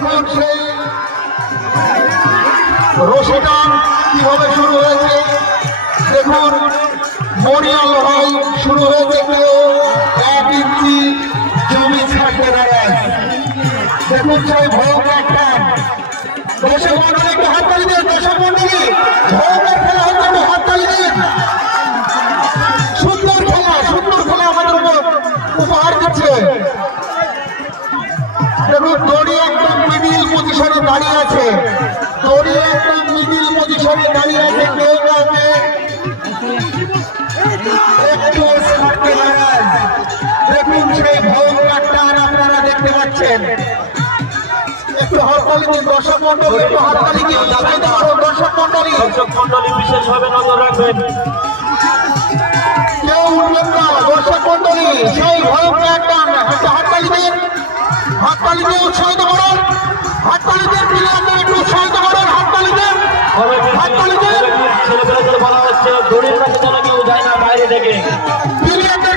দেখুন সেই রশিটান কিভাবে শুরু হয়েছে, দেখুন মরিয়া লড়াই শুরু হয়েছে। কেউ 1 ইঞ্চি জমি ছাড়তে নারাজ। দেখুন সেই ভয়ঙ্কর টান। দর্শক মন্ডলীকে হাততালি দিন, দর্শক মন্ডলী ভয়ঙ্কর খেলা হচ্ছে, হাততালি দিন। সুন্দর খেলা আমাদের উপহার দিচ্ছে। দেখুন দড়ি একদম মিডিল পজিশনে দাঁড়িয়ে আছে, দড়ি একদম মিডিল পজিশনে দাঁড়িয়ে আছে। কেউ কাউকে একটু ছাড়তে নারাজ। দেখুন সেই ভয়ঙ্কর টান আপনারা দেখতে পাচ্ছেন। একটু হাততালি দিন দর্শক মন্ডলী, একটু হাততালি দিন দর্শক মন্ডলী। বিশেষভাবে নজর রাখবেন, কেউ উঠবেন না দর্শক মন্ডলী। সেই ভয়ঙ্কর টান, একটু হাততালি দিন, হাততালি দিয়ে উৎসাহিত করুন, হাততালি দিন, প্লেয়ারদের একটু উৎসাহিত করুন, হাততালি দিন, হাততালি দিন। ছেলেপেলেদের বলা হচ্ছে দড়ির কাছে যেন কেউ যায় না বাইরে থেকে। প্লেয়ারদের